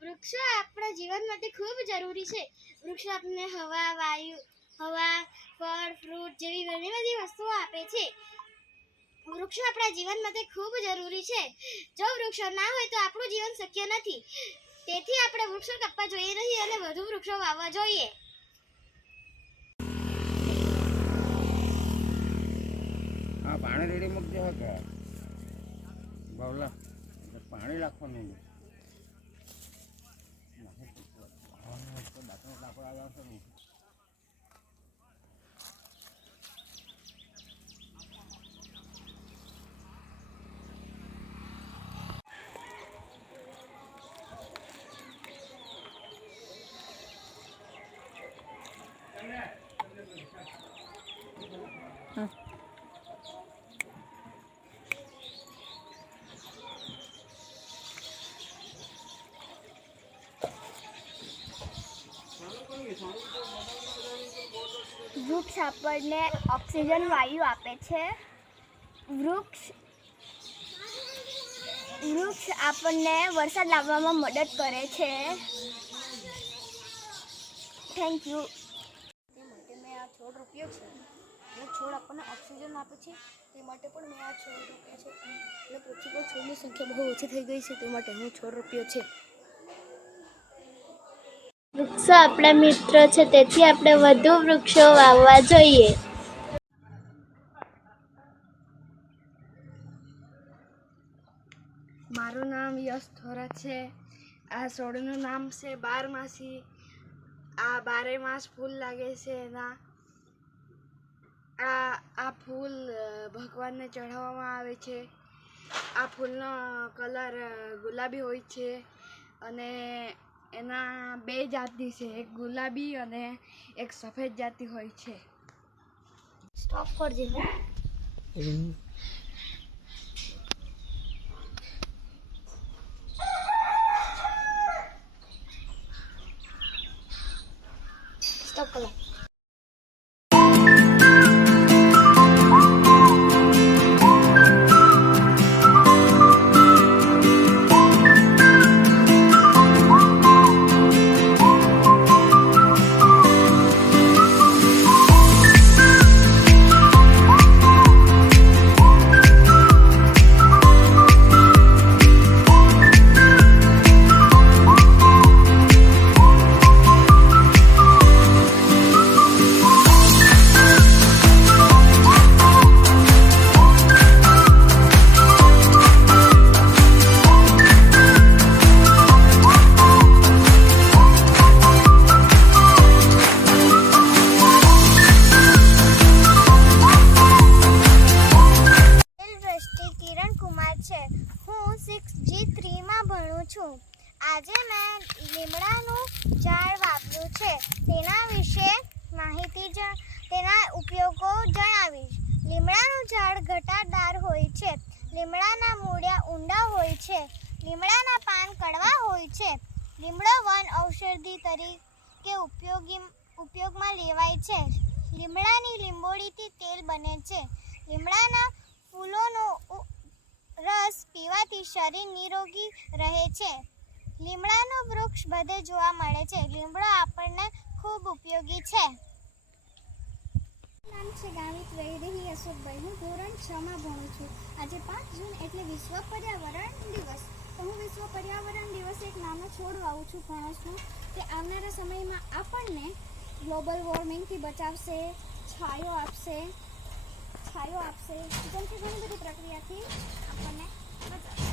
વૃક્ષો આપણા જીવન માટે ખૂબ જરૂરી છે. વૃક્ષો આપણને હવા, ફળ, ફ્રૂટ જેવી ઘણી બધી વસ્તુઓ આપે છે. વૃક્ષો આપણા જીવન માટે ખૂબ જરૂરી છે. જો વૃક્ષો ના હોય તો આપણું જીવન શક્ય નથી. તેથી આપણે વૃક્ષો કાપવા જોઈએ નહીં અને વધુ વૃક્ષો વાવવા જોઈએ. આ પાણી રેડી મૂકજો કે બાવલા પાણી રાખવાનું વૃક્ષ આપણને ઓક્સિજન વાયુ આપે છે. વૃક્ષ આપણને વરસાદ લાવવામાં મદદ કરે છે. Thank you. તે માટે મેં આ છોડ રોપ્યો છે. અને છોડ આપણને ઓક્સિજન આપે છે. તે માટે પણ મેં આ છોડ રોપ્યા છે. અને પૃથ્વી પર છોડની સંખ્યા બહુ ઓછી થઈ ગઈ છે. તે માટે હું છોડ રોપ્યો છે. વૃક્ષો આપણા મિત્ર છે, તેથી આપણે વધુ વૃક્ષો વાવવા જોઈએ. મારું નામ યશ થોરા છે. આ છોડનું નામ છે બારમાસી. આ 12 માસ ફૂલ લાગે છે. આ ફૂલ ભગવાનને ચઢાવવામાં આવે છે. આ ફૂલનો કલર ગુલાબી હોય છે અને એના 2 જાતિ છે, એક ગુલાબી અને એક સફેદ જાતિ હોય છે. સ્ટોપ કરજે. સ્ટોપ કરો. હું 6G3માં ભણું છું. આજે મેં લીમડાનું ઝાડ વાવ્યું છે. તેના વિશે તેના ઉપયોગો જણાવીશ. લીમડાનું ઝાડ ઘટાદાર હોય છે. લીમડાના મૂળિયા ઊંડા હોય છે. લીમડાના પાન કડવા હોય છે. લીમડો વન ઔષધિ તરીકે ઉપયોગમાં લેવાય છે. લીમડાની લીંબોળીથી તેલ બને છે. લીમડાના ફૂલોનો રસ પીવાથી શરીર નિરોગી રહે છે. લીમડાનું વૃક્ષ બધે જોવા મળે છે. લીમડો આપણને ખૂબ ઉપયોગી છે. નામ છે ગામિત વૈદેહી અશોકભાઈ. હું ધોરણ 6માં ભણું છું. આજે 5 જૂન એટલે વિશ્વ પર્યાવરણ દિવસ. તો હું વિશ્વ પર્યાવરણ દિવસે એક નાનો છોડ વાવું છું ફણસનો. તે આવનારા સમયમાં આપણને ગ્લોબલ વોર્મિંગથી બચાવશે, છાયો આપશે, જેમથી ઘણી બધી પ્રક્રિયાથી આપણને બચાવશે.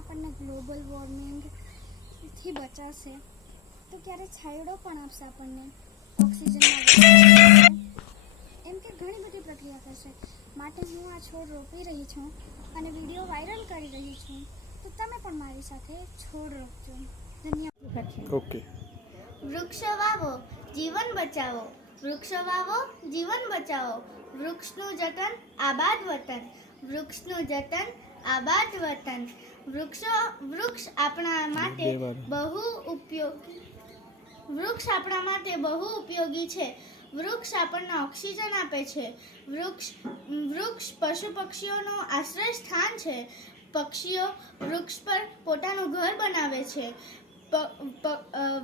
આપણને ગ્લોબલ વોર્મિંગથી બચાવશે, તો ક્યારે છાંયડો પણ આપશે આપણને, ઓક્સિજન એમ કે ઘણી બધી પ્રક્રિયા કરશે. માટે હું આ છોડ રોપી રહી છું અને વિડીયો વાયરલ કરી રહી છું. તો તમે પણ મારી સાથે છોડ રોપજો. ધન્યવાદ. ઓકે. વૃક્ષો વાવો, જીવન બચાવો. વૃક્ષો વાવો, જીવન બચાવો. વૃક્ષનું જતન, આબાદ વતન. વૃક્ષનું જતન, આબાદ વતન. વૃક્ષ આપણા માટે બહુ ઉપયોગી છે. વૃક્ષ આપણને ઓક્સિજન આપે છે. વૃક્ષ પશુ પક્ષીઓનું આશ્રય સ્થાન છે. પક્ષીઓ વૃક્ષ પર પોતાનું ઘર બનાવે છે.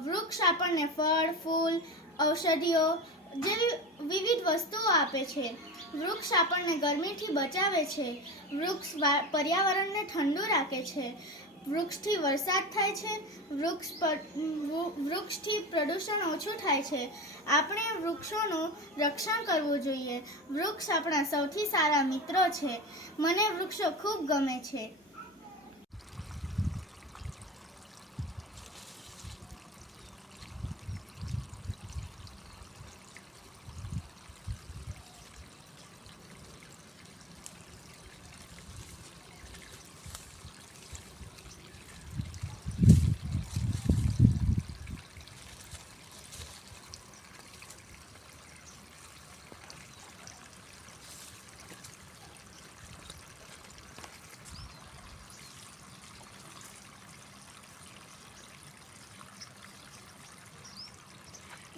વૃક્ષ આપણને ફળ, ફૂલ, ઔષધિઓ જેવી વિવિધ વસ્તુઓ આપે છે. વૃક્ષ આપણને ગરમીથી બચાવે છે. વૃક્ષ પર્યાવરણને ઠંડુ રાખે છે. વૃક્ષથી વરસાદ થાય છે. વૃક્ષથી પ્રદૂષણ ઓછું થાય છે. આપણે વૃક્ષોનું રક્ષણ કરવું જોઈએ. વૃક્ષ આપણા સૌથી સારા મિત્રો છે. મને વૃક્ષો ખૂબ ગમે છે.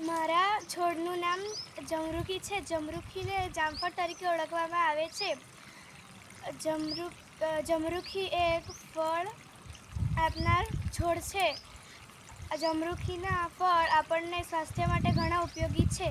મારા છોડનું નામ જમરૂખી છે. જમરૂખીને જામફળ તરીકે ઓળખવામાં આવે છે. જમરૂખી એક ફળ આપનાર છોડ છે. જમરૂખીના ફળ આપણને સ્વાસ્થ્ય માટે ઘણા ઉપયોગી છે.